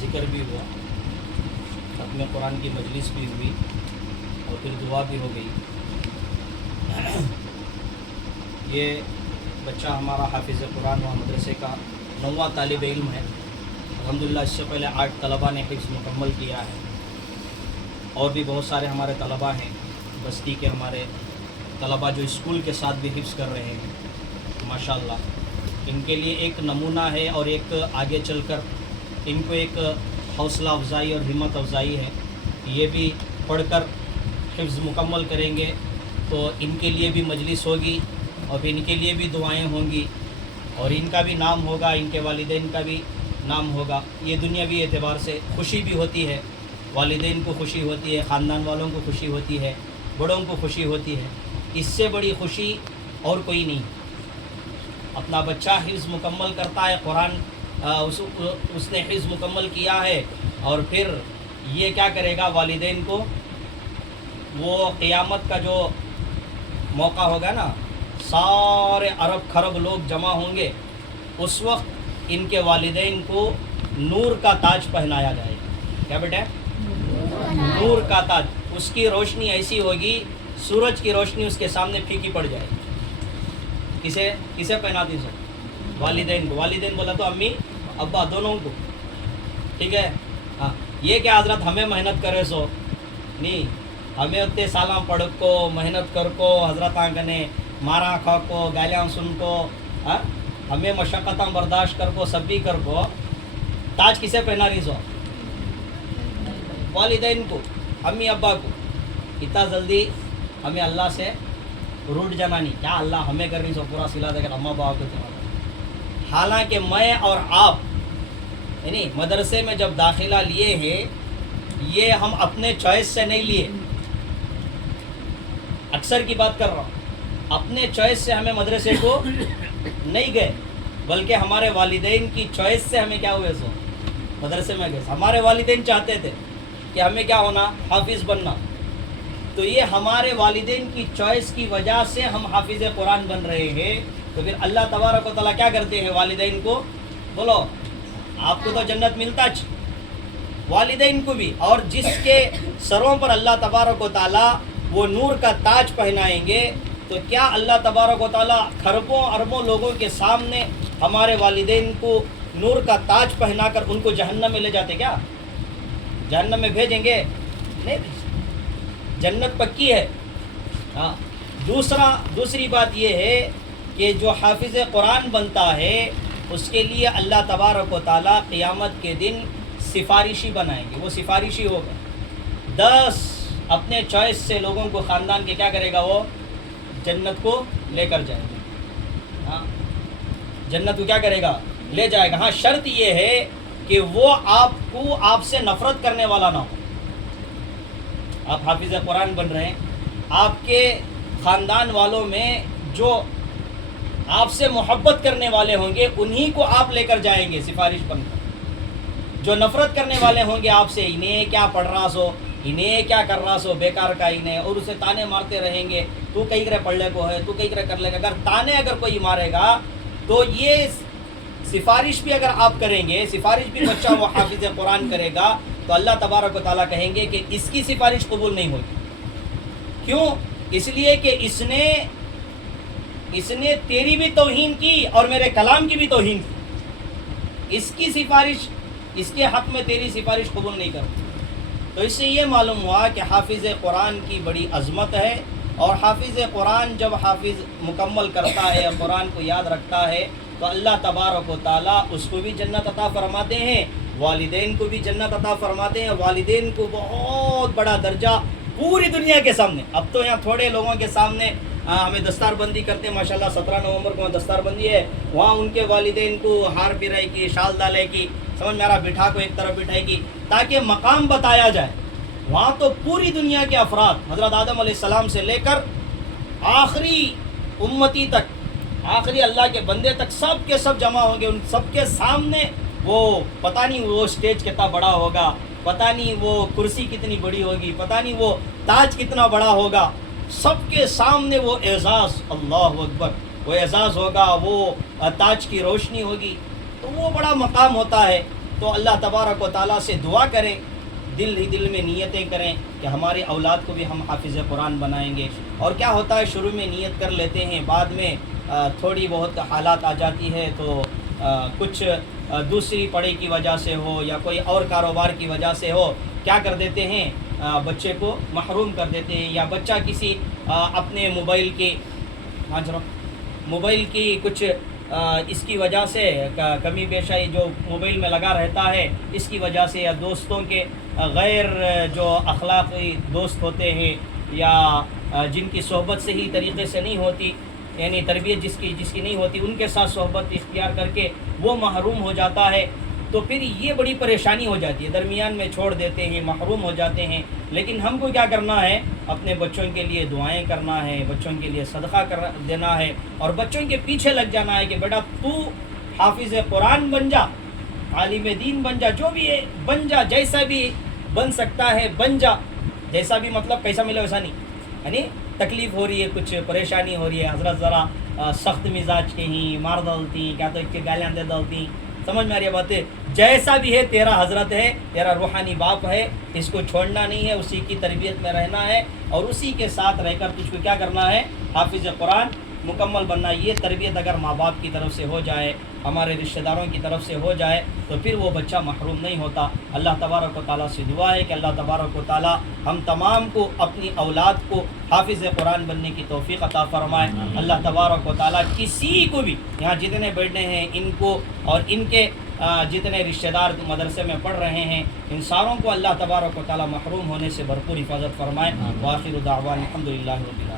ذکر بھی ہوا، ختم قرآن کی مجلس بھی ہوئی اور پھر دعا بھی ہو گئی۔ یہ بچہ ہمارا حافظ قرآن و مدرسے کا 9واں طالب علم ہے۔ الحمدللہ اس سے پہلے 8 طلباء نے حفظ مکمل کیا ہے، اور بھی بہت سارے ہمارے طلباء ہیں بستی کے، ہمارے طلباء جو اسکول کے ساتھ بھی حفظ کر رہے ہیں ماشاءاللہ۔ ان کے لیے ایک نمونہ ہے، اور ایک آگے چل کر ان کو ایک حوصلہ افزائی اور ہمت افزائی ہے۔ یہ بھی پڑھ کر حفظ مکمل کریں گے تو ان کے لیے بھی مجلس ہوگی، اور پھر ان کے لیے بھی دعائیں ہوں گی، اور ان کا بھی نام ہوگا، ان کے والدین کا بھی نام ہوگا۔ یہ دنیاوی اعتبار سے خوشی بھی ہوتی ہے، والدین کو خوشی ہوتی ہے، خاندان والوں کو خوشی ہوتی ہے، بڑوں کو خوشی ہوتی ہے۔ اس سے بڑی خوشی اور کوئی نہیں۔ اپنا بچہ حفظ مکمل کرتا ہے قرآن، اس نے حفظ مکمل کیا ہے، اور پھر یہ کیا کرے گا، والدین کو وہ قیامت کا جو موقع ہوگا نا، سارے ارب خرب لوگ جمع ہوں گے، اس وقت ان کے والدین کو نور کا تاج پہنایا جائے گا۔ کیا بیٹا؟ نور کا تاج۔ اس کی روشنی ایسی ہوگی، سورج کی روشنی اس کے سامنے پھیکی پڑ جائے گی۔ کسے پہناتی سو؟ والدین کو۔ والدین بولا تو امی ابا دونوں کو، ٹھیک ہے؟ ہاں، یہ کہ حضرت ہمیں محنت کرے سو نہیں، ہمیں اتنے سالاں پڑھ کو محنت کر کو حضرت آنگنے مارا کھا کو گالیاں سن کو، ہمیں مشقتاں برداشت کر کو سب بھی کر کو، تاج کسے پہنا رہی سو؟ والدین کو، امی ابا کو۔ اتنا جلدی ہمیں اللہ سے روٹ جانا نہیں، کیا اللہ ہمیں کرنی سو پورا سلا دے کر اما ابا کو چلا۔ حالانکہ میں اور آپ یعنی مدرسے میں جب داخلہ لیے ہیں، یہ ہم اپنے چوائس سے نہیں لیے، اکثر کی بات کر رہا ہوں، اپنے چوائس سے ہمیں مدرسے کو نہیں گئے، بلکہ ہمارے والدین کی چوائس سے ہمیں کیا ہوئے سو مدرسے میں گئے۔ ہمارے والدین چاہتے تھے کہ ہمیں کیا ہونا، حافظ بننا، تو یہ ہمارے والدین کی چوائس کی وجہ سے ہم حافظ قرآن بن رہے ہیں۔ تو پھر اللہ تبارک و تعالیٰ کیا کرتے ہیں والدین کو؟ بولو، آپ کو تو جنت ملتا والدین کو بھی، اور جس کے سروں پر اللہ تبارک و تعالیٰ وہ نور کا تاج پہنائیں گے، تو کیا اللہ تبارک و تعالیٰ کھربوں اربوں لوگوں کے سامنے ہمارے والدین کو نور کا تاج پہنا کر ان کو جہنم میں لے جاتے؟ کیا جہنم میں بھیجیں گے؟ نہیں، جنت پکی ہے۔ ہاں، دوسری بات یہ ہے کہ جو حافظ قرآن بنتا ہے اس کے لیے اللہ تبارک و تعالیٰ قیامت کے دن سفارشی بنائیں گے۔ وہ سفارشی ہوگا، 10 اپنے چوائس سے لوگوں کو، خاندان کے کیا کرے گا، وہ جنت کو لے کر جائے گا۔ ہاں، جنت کو کیا کرے گا، لے جائے گا۔ ہاں، شرط یہ ہے کہ وہ آپ سے نفرت کرنے والا نہ ہو۔ آپ حافظ قرآن بن رہے ہیں، آپ کے خاندان والوں میں جو آپ سے محبت کرنے والے ہوں گے انہی کو آپ لے کر جائیں گے سفارش بن کر۔ جو نفرت کرنے والے ہوں گے آپ سے، انہیں کیا پڑھ رہا سو، انہیں کیا کر رہا سو، بیکار کا انہیں، اور اسے تانے مارتے رہیں گے، تو کئی کرے پڑھ لے کو ہے، تو کئی کرے کر لے گا۔ اگر تانے کوئی مارے گا تو یہ سفارش بھی اگر آپ کریں گے، سفارش بھی بچہ وہ حافظ قرآن کرے گا، تو اللہ تبارک و تعالیٰ کہیں گے کہ اس کی سفارش قبول نہیں ہوگی۔ کیوں؟ اس لیے کہ اس نے تیری بھی توہین کی اور میرے کلام کی بھی توہین کی، اس کی سفارش، اس کے حق میں تیری سفارش قبول نہیں کرتی۔ تو اس سے یہ معلوم ہوا کہ حافظ قرآن کی بڑی عظمت ہے، اور حافظ قرآن جب حافظ مکمل کرتا ہے، قرآن کو یاد رکھتا ہے، تو اللہ تبارک و تعالیٰ اس کو بھی جنت عطا فرماتے ہیں، والدین کو بھی جنت عطا فرماتے ہیں۔ والدین کو بہت بڑا درجہ پوری دنیا کے سامنے، اب تو یہاں تھوڑے لوگوں کے سامنے ہمیں دستار بندی کرتے ہیں، ماشاءاللہ 17 نومبر کو دستار بندی ہے، وہاں ان کے والدین کو ہار پھرائے کی، شال ڈالے کی، سمجھ میں آ رہا، بٹھا کو ایک طرف بٹھائے کی، تاکہ مقام بتایا جائے۔ وہاں تو پوری دنیا کے افراد حضرت آدم علیہ السلام سے لے کر آخری امتی تک، آخری اللہ کے بندے تک، سب کے سب جمع ہوں گے، ان سب کے سامنے وہ پتہ نہیں وہ اسٹیج کتنا بڑا ہوگا، پتہ نہیں وہ کرسی کتنی بڑی ہوگی، پتہ نہیں وہ تاج کتنا بڑا ہوگا، سب کے سامنے وہ اعزاز، اللہ اکبر، وہ اعزاز ہوگا، وہ تاج کی روشنی ہوگی، تو وہ بڑا مقام ہوتا ہے۔ تو اللہ تبارک و تعالیٰ سے دعا کریں، دل ہی دل میں نیتیں کریں کہ ہماری اولاد کو بھی ہم حافظ قرآن بنائیں گے. اور کیا ہوتا ہے، شروع میں نیت کر لیتے ہیں، بعد میں تھوڑی بہت حالات آ جاتی ہے تو کچھ دوسری پڑھائی کی وجہ سے ہو یا کوئی اور کاروبار کی وجہ سے ہو، کیا کر دیتے ہیں، بچے کو محروم کر دیتے ہیں، یا بچہ کسی اپنے موبائل کی کچھ اس کی وجہ سے کمی بیشی جو موبائل میں لگا رہتا ہے، اس کی وجہ سے، یا دوستوں کے غیر جو اخلاقی دوست ہوتے ہیں یا جن کی صحبت صحیح طریقے سے نہیں ہوتی، یعنی تربیت جس کی نہیں ہوتی، ان کے ساتھ صحبت اختیار کر کے وہ محروم ہو جاتا ہے، تو پھر یہ بڑی پریشانی ہو جاتی ہے، درمیان میں چھوڑ دیتے ہیں، محروم ہو جاتے ہیں. لیکن ہم کو کیا کرنا ہے، اپنے بچوں کے لیے دعائیں کرنا ہے، بچوں کے لیے صدقہ دینا ہے، اور بچوں کے پیچھے لگ جانا ہے کہ بیٹا تو حافظ قرآن بن جا، عالم دین بن جا، جو بھی ہے بن جا، جیسا بھی بن سکتا ہے بن جا. جیسا بھی مطلب کیسا ملے ویسا نہیں، یعنی تکلیف ہو رہی ہے، کچھ پریشانی ہو رہی ہے، حضرت ذرا سخت مزاج کے ہی مار ڈالتی، کیا تو ایک کے گالیاں دے ڈالتی، سمجھ میں آ رہی ہے باتیں. جیسا بھی ہے تیرا حضرت ہے، تیرا روحانی باپ ہے، اس کو چھوڑنا نہیں ہے، اسی کی تربیت میں رہنا ہے، اور اسی کے ساتھ رہ کر تجھ کو کیا کرنا ہے، حافظ قرآن مکمل بننا. یہ تربیت اگر ماں باپ کی طرف سے ہو جائے، ہمارے رشتہ داروں کی طرف سے ہو جائے، تو پھر وہ بچہ محروم نہیں ہوتا. اللہ تبارک و تعالیٰ سے دعا ہے کہ اللہ تبارک و تعالیٰ ہم تمام کو اپنی اولاد کو حافظ قرآن بننے کی توفیق عطا فرمائے. اللہ تبارک و تعالیٰ کسی کو بھی یہاں جتنے بیٹھے ہیں ان کو اور ان کے جتنے رشتہ دار مدرسے میں پڑھ رہے ہیں، ان ساروں کو اللہ تبارک و تعالیٰ محروم ہونے سے بھرپور حفاظت فرمائے. وآخر دعوانا الحمدللہ رب العالمین.